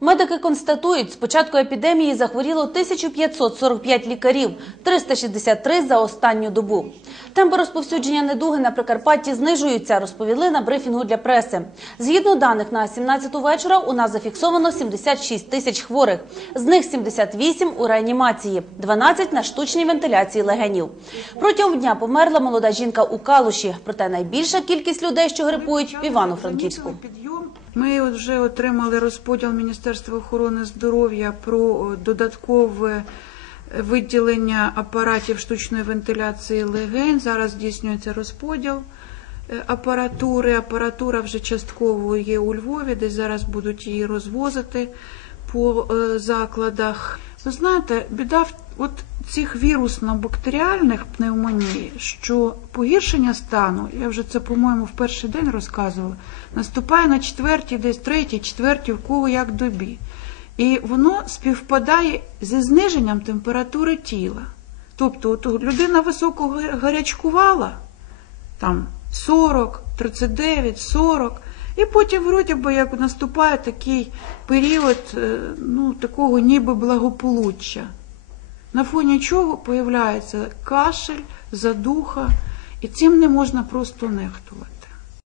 Медики констатують, з початку епідемії захворіло 1545 лікарів, 363 за останню добу. Темпи розповсюдження недуги на Прикарпатті знижуються, розповіли на брифінгу для преси. Згідно даних на 17 вечора, у нас зафіксовано 76 тисяч хворих. З них 78 у реанімації, 12 на штучній вентиляції легенів. Протягом дня померла молода жінка у Калуші. Проте найбільша кількість людей, що грипують, в Івано-Франківську. Ми вже отримали розподіл Міністерства охорони здоров'я про додаткове виділення апаратів штучної вентиляції легень. Зараз здійснюється розподіл е, апаратури. Апаратура вже частково є у Львові, десь зараз будуть її розвозити по е, закладах. Ви знаєте, біда от цих вірусно-бактеріальних пневмоній, що погіршення стану, я вже це, по-моєму, в перший день розказувала, наступає на четвертій, десь третій, четвертій, в кого як добі. І воно співпадає зі зниженням температури тіла. Тобто, от людина високо гарячкувала, там 40, 39, 40. І потім, вроді би, як наступає такий період е, ну, такого ніби благополуччя. На фоні чого появляється кашель, задуха, і цим не можна просто нехтувати.